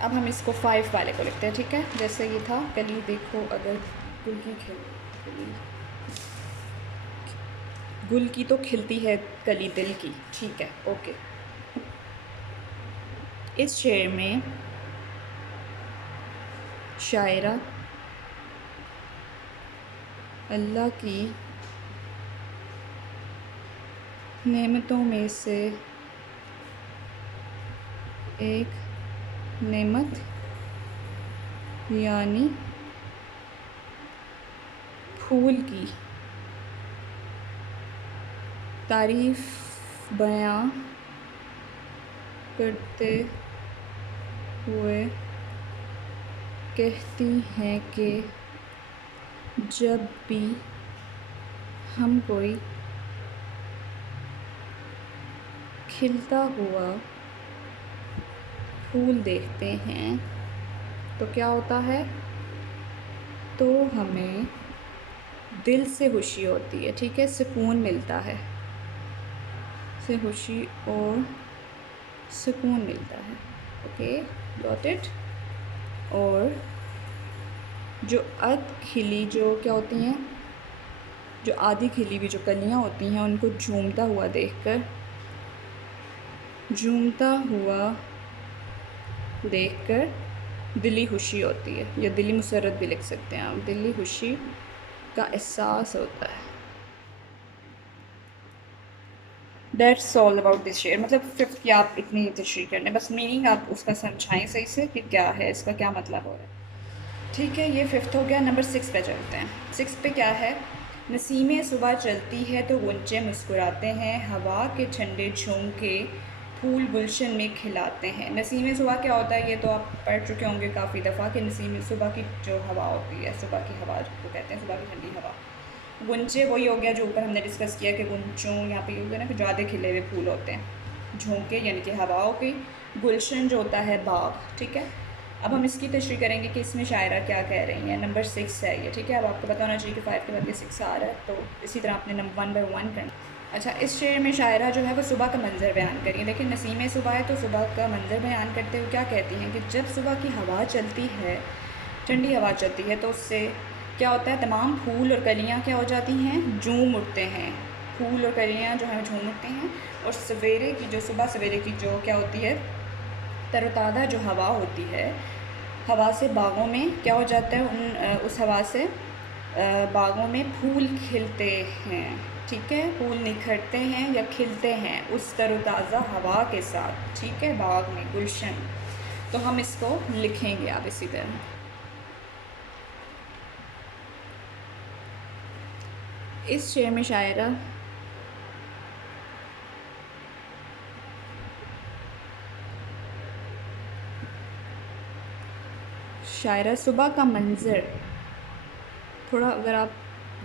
अब हम इसको 5 वाले को लिखते हैं, ठीक है। जैसे ये था, कली देखो अगर गुल की गुल की तो खिलती है कली दिल की, ठीक है, ओके। इस शेर में शायरा अल्लाह की नेमतों में से एक नेमत यानी फूल की तारीफ़ बयां करते हुए कहती हैं कि जब भी हम कोई खिलता हुआ फूल देखते हैं तो क्या होता है, तो हमें दिल से खुशी होती है, ठीक है, सुकून मिलता है, से खुशी और सुकून मिलता है, ओके, गॉट इट। और जो अध खिली, जो क्या होती हैं, जो आधी खिली हुई जो कलियाँ होती हैं, उनको झूमता हुआ देखकर, झूमता हुआ देखकर दिली खुशी होती है, या दिली मुसरत भी लिख सकते हैं आप, दिली खुशी का एहसास होता है। दैट्स ऑल अबाउट दिस शेर। मतलब 5th की आप इतनी तशरीह करने, बस मीनिंग आप उसका समझाएं सही से कि क्या है, इसका क्या मतलब हो रहा है, ठीक है। ये 5th हो गया। नंबर 6 पे चलते हैं। 6 पे क्या है, नसीमें सुबह चलती है तो गुंचे मुस्कुराते हैं, हवा के ठंडे झोंके फूल गुलशन में खिलाते हैं। नसीमें सुबह क्या होता है, ये तो आप पढ़ चुके होंगे काफ़ी दफ़ा कि नसीमें सुबह की जो हवा होती है, सुबह की हवा को कहते हैं, सुबह की ठंडी हवा। गुंचे वही हो गया जो ऊपर हमने डिस्कस किया कि गुंचों यहाँ पे ये होता है ना कि ज़्यादा खिले हुए फूल होते हैं। झोंके यानी कि हवाओं की, गुलशन जो होता है बाग, ठीक है। अब हम इसकी तशरीह करेंगे कि इसमें शायरा क्या कह रही हैं। नंबर 6 है ये, ठीक है। अब आपको पता होना चाहिए कि 5 के बाद ये 6 आ रहा है, तो इसी तरह आपने नंबर 1 बाय 1 करना। अच्छा, इस शेर में शायरा जो है वो सुबह का मंजर बयान करी है। देखिए, नसीमें सुबह है तो सुबह का मंजर बयान करते हुए क्या कहती हैं कि जब सुबह की हवा चलती है, ठंडी हवा चलती है, तो उससे क्या होता है, तमाम फूल और कलियाँ क्या हो जाती हैं, झूम उठते हैं। फूल और कलियाँ जो हैं झूम उठते हैं, और सवेरे की जो सुबह सवेरे की जो क्या होती है, तरोताज़ा जो हवा होती है, हवा से बागों में क्या हो जाता है, उस हवा से बागों में फूल खिलते हैं, ठीक है, फूल निखरते हैं या खिलते हैं उस तरोताज़ा हवा के साथ, ठीक है, बाग में गुलशन। तो हम इसको लिखेंगे आप इसी तरह। इस शेर में शायरा सुबह का मंज़र, थोड़ा अगर आप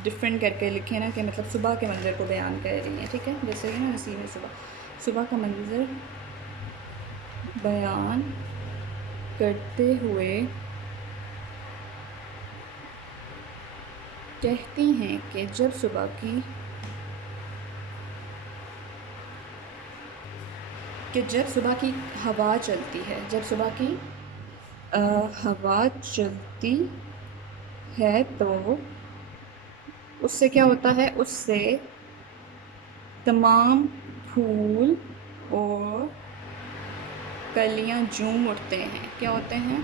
डिफरेंट करके लिखें ना कि मतलब सुबह के मंज़र को बयान कर रही हैं, ठीक है। जैसे कि ना नसीम सुबह का मंज़र बयान करते हुए कहती हैं कि जब सुबह की हवा चलती है, जब सुबह की हवा चलती है तो उससे क्या होता है, उससे तमाम फूल और कलियां झूम उठते हैं। क्या होते हैं,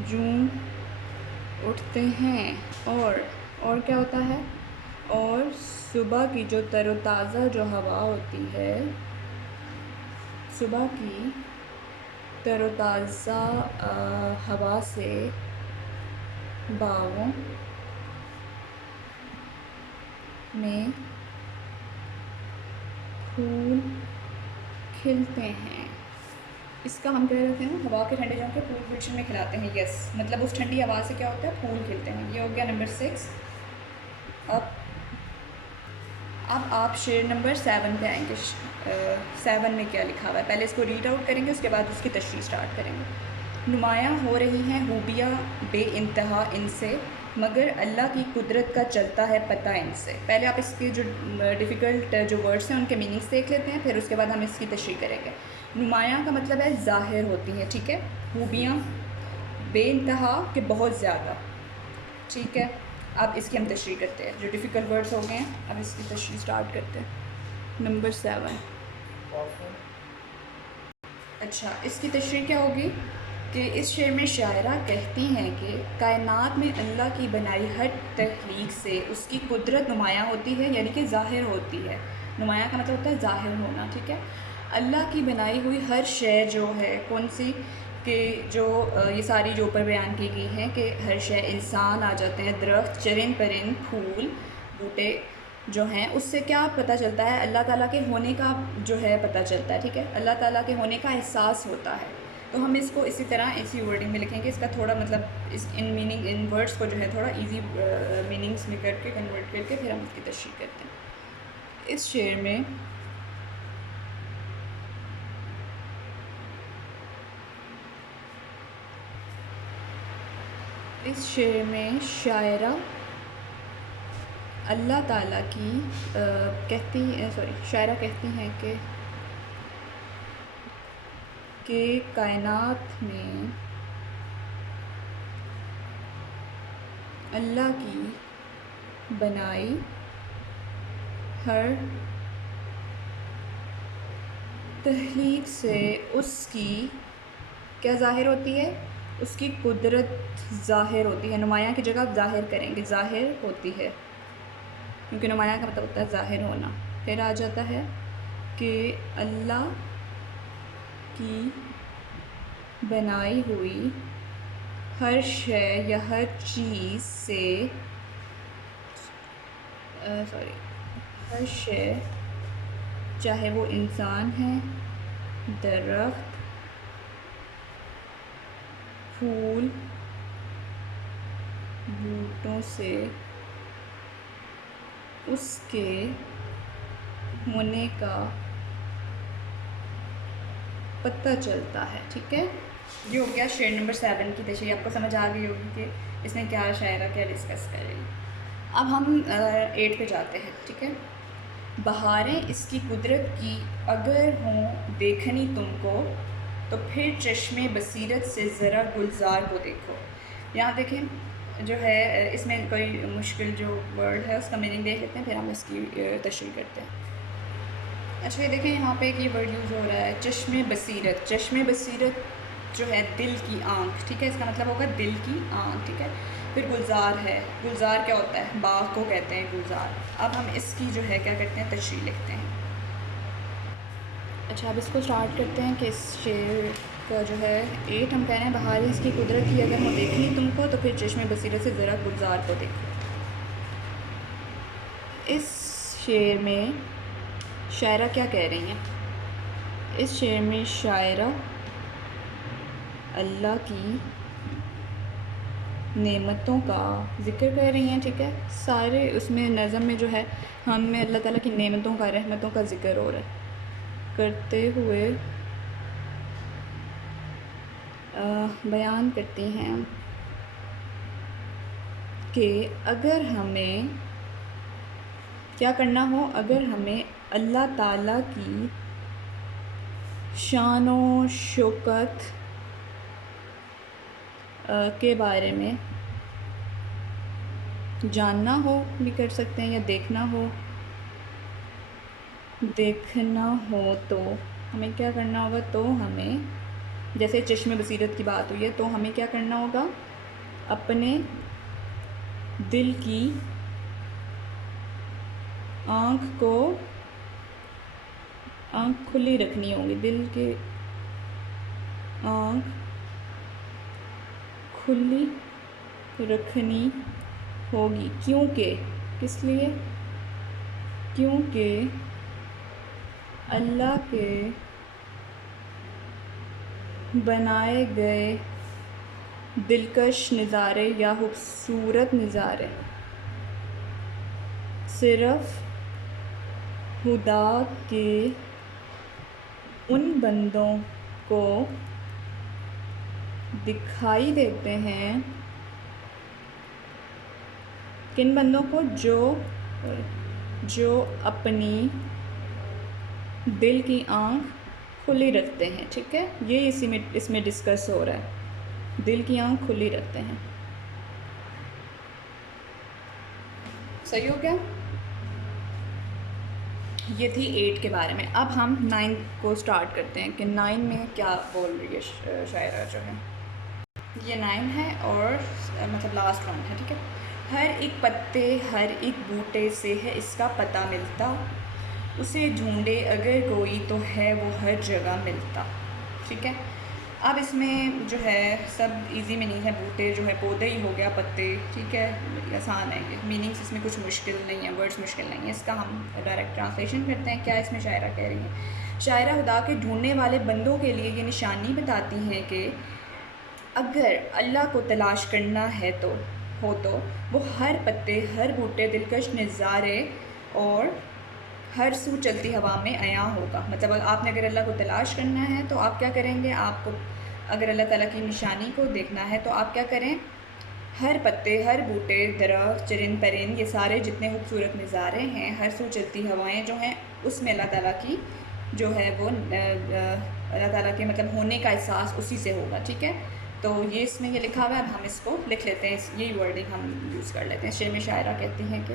झूम उठते हैं। और क्या होता है, और सुबह की जो तरोताज़ा जो हवा होती है, सुबह की तरोताज़ा हवा से बागों में फूल खिलते हैं। इसका हम कह रहे थे ना, हवा के ठंडे झोंके फूल गुलशन में खिलाते हैं, यस, मतलब उस ठंडी हवा से क्या होता है, फूल खिलते हैं। ये हो गया नंबर 6। अब आप शेर नंबर 7 पे आएंगे। 7 में क्या लिखा हुआ है, पहले इसको रीड आउट करेंगे, उसके बाद उसकी तशरीह स्टार्ट करेंगे। नुमायाँ हो रही हैं खूबियाँ बेइंतहा इनसे, मगर अल्लाह की कुदरत का चलता है पता इनसे। पहले आप इसके जो डिफ़िकल्ट जो वर्ड्स हैं उनके मीनिंग्स देख लेते हैं, फिर उसके बाद हम इसकी तशरीह करेंगे। नुमायाँ का मतलब है ज़ाहिर होती है, ठीक है। खूबियाँ बेइंतहा के बहुत ज़्यादा, ठीक है। अब इसकी हम तशरीह करते हैं, जो डिफ़िकल्ट वर्ड्स हो गए हैं अब इसकी तशरीह स्टार्ट करते हैं। नंबर 7। अच्छा, इसकी तशरीह क्या होगी कि इस शेर में शायरा कहती हैं कि कायनात में अल्लाह की बनाई हर तख्लीक से उसकी कुदरत नुमायाँ होती है, यानी कि ज़ाहिर होती है। नुमायाँ का मतलब होता है ज़ाहिर होना, ठीक है। अल्लाह की बनाई हुई हर शय जो है कौन सी, कि जो ये सारी जो ऊपर बयान की गई हैं कि हर शय, इंसान आ जाते हैं, दरख्त, चरिंद परिंद, फूल बूटे जो हैं, उससे क्या पता चलता है, अल्लाह ताला के होने का जो है पता चलता है, ठीक है। अल्लाह ताला के होने का एहसास होता है। तो हम इसको इसी तरह इसी वर्डिंग में लिखेंगे। इसका थोड़ा मतलब इस इन मीनिंग, इन वर्ड्स को जो है थोड़ा इजी मीनिंग्स में करके कन्वर्ट करके फिर हम इसकी तशरीह करते हैं। इस शेर में शायरा अल्लाह ताला की शायरा कहती हैं कि कायनात में अल्लाह की बनाई हर तख्लीक से उसकी क्या ज़ाहिर होती है, उसकी कुदरत ज़ाहिर होती है। नुमायाँ की जगह आप ज़ाहिर करेंगे, ज़ाहिर होती है, क्योंकि नुमायाँ का मतलब होता है ज़ाहिर होना। फिर आ जाता है कि अल्लाह की बनाई हुई हर शय या हर चीज़ से हर शय, चाहे वो इंसान है, दरख्त, फूल बूटों से उसके होने का पता चलता है, ठीक है। ये हो गया शेर नंबर 7 की तशरीह। आपको समझ आ गई होगी कि इसमें क्या शायरा क्या डिस्कस कर रही है। अब हम 8 पे जाते हैं, ठीक है। बहारें इसकी कुदरत की अगर हों देखनी तुमको, तो फिर चश्मे बसीरत से ज़रा गुलजार को देखो। यहाँ देखें जो है इसमें कोई मुश्किल जो वर्ड है उसका मीनिंग देख लेते हैं, फिर हम इसकी तशरीह करते हैं। अच्छा, ये देखें यहाँ पे एक ये वर्ड यूज़ हो रहा है, चश्मे बसीरत। चश्मे बसीरत जो है दिल की आँख, ठीक है, इसका मतलब होगा दिल की आँख, ठीक है। फिर गुलजार है, गुलजार क्या होता है, बाग को कहते हैं गुलजार। अब हम इसकी जो है क्या करते हैं, तशरीह लिखते हैं। अच्छा, अब इसको स्टार्ट करते हैं कि इस शेर का जो है 8 हम कह रहे हैं, बहार इसकी कुदरत की अगर हम देखनी तुमको, तो फिर चश्मे बसीरत से ज़रा गुलजार को देखो। इस शेर में शायरा क्या कह रही हैं, इस शेर में शायरा अल्लाह की नेमतों का ज़िक्र कर रही हैं, ठीक है। सारे उसमें नज़म में जो है हमें अल्लाह ताला की नेमतों का, रहमतों का ज़िक्र हो रहा है, करते हुए बयान करती हैं कि अगर हमें क्या करना हो, अगर हमें अल्लाह ताला की शान व शौकत के बारे में जानना हो भी कर सकते हैं, या देखना हो तो हमें क्या करना होगा, तो हमें जैसे चश्मे बसीरत की बात हुई है, तो हमें क्या करना होगा, अपने दिल की आँख खुली रखनी होगी, दिल की आँख खुली रखनी होगी। क्योंकि किस लिए, क्योंकि अल्लाह के बनाए गए दिलकश नज़ारे या खूबसूरत नज़ारे सिर्फ़ खुदा के उन बंदों को दिखाई देते हैं, किन बंदों को, जो अपनी दिल की आँख खुली रखते हैं, ठीक है। ये इसी में इसमें डिस्कस हो रहा है, दिल की आँख खुली रखते हैं। सही हो गया। ये थी 8 के बारे में। अब हम 9 को स्टार्ट करते हैं कि 9 में क्या बोल रही है शायरा जो है। ये 9 है और मतलब लास्ट वन है, ठीक है। हर एक पत्ते हर एक बूटे से है इसका पता मिलता, उसे ढूंढे अगर कोई तो है वो हर जगह मिलता, ठीक है। अब इसमें जो है सब इजी मीनिंग है, बूटे जो है पौधे ही हो गया, पत्ते, ठीक है, आसान है ये मीनिंग्स, इसमें कुछ मुश्किल नहीं है, वर्ड्स मुश्किल नहीं है। इसका हम डायरेक्ट ट्रांसलेशन करते हैं। क्या इसमें शायरा कह रही है? शायरा खुदा के ढूंढने वाले बंदों के लिए ये निशानी बताती हैं कि अगर अल्लाह को तलाश करना है तो वो हर पत्ते हर बूटे दिलकश नज़ारे और हर सू चलती हवा में आया होगा। मतलब आपने अगर अल्लाह को तलाश करना है तो आप क्या करेंगे? आपको अगर अल्लाह ताला की निशानी को देखना है तो आप क्या करें? हर पत्ते हर बूटे दरख्त चरिंद परिंद ये सारे जितने खूबसूरत नज़ारे हैं, हर सू चलती हवाएं जो हैं, उसमें अल्लाह ताला की जो है वो अल्लाह ताला के मतलब होने का एहसास उसी से होगा, ठीक है। तो ये इसमें ये लिखा हुआ है। अब हम इसको लिख लेते हैं, यही वर्डिंग हम यूज़ कर लेते हैं। शेर में शायरा कहती हैं कि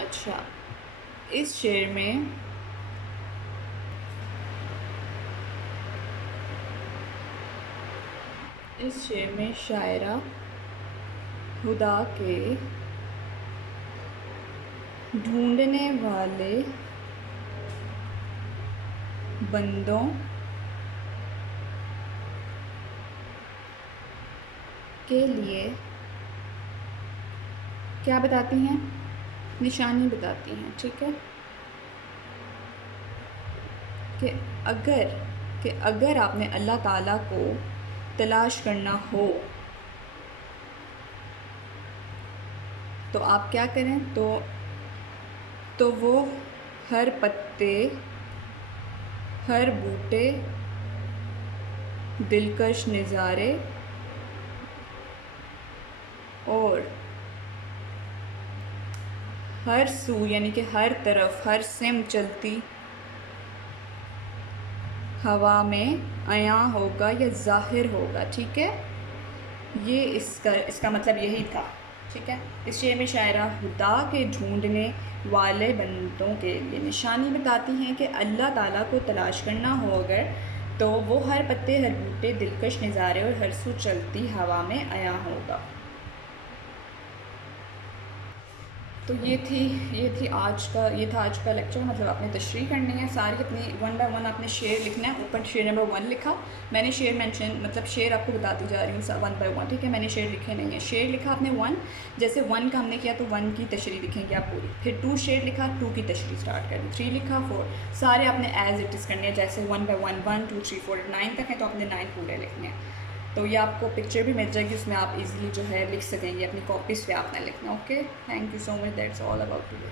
अच्छा, इस शेर में शायरा खुदा के ढूंढने वाले बंदों के लिए क्या बताती हैं? निशानी बताती हैं, ठीक है। कि अगर आपने अल्लाह ताला को तलाश करना हो तो आप क्या करें? तो वो हर पत्ते हर बूटे दिलकश नज़ारे और हर सू यानी कि हर तरफ हर सिम चलती हवा में आया होगा या ज़ाहिर होगा, ठीक है। ये इसका मतलब यही था, ठीक है। इस शेर में शायरा खुदा के ढूंढने वाले बंदों के लिए निशानी बताती हैं कि अल्लाह ताला को तलाश करना हो अगर तो वो हर पत्ते हर बूटे दिलकश नज़ारे और हर सू चलती हवा में आया होगा। तो ये था आज का लेक्चर। मतलब आपने तशरीह करनी है सारी अपनी, 1 बाय 1 आपने शेर लिखना है। ऊपर शेर नंबर 1 लिखा, मैंने शेर मेंशन मतलब शेर आपको बताती जा रही हूँ 1 बाय 1, ठीक है। मैंने शेर लिखे नहीं है, शेर लिखा आपने 1, जैसे 1 का हमने किया तो 1 की तशरीह लिखेंगे आप पूरी। फिर 2 शेर लिखा, 2 की तशरीह स्टार्ट कर दी। 3 लिखा, 4, सारे आपने एज इट इज़ करने हैं। जैसे 1 बाय 1 1 2 3 4 9 तक है तो आपने 9 पूरे लिखने हैं। तो ये आपको पिक्चर भी मिल जाएगी, उसमें आप इजीली जो है लिख सकेंगे, अपनी कॉपीज़ पे आपने लिखना। Okay, thank you so much, that's all about today.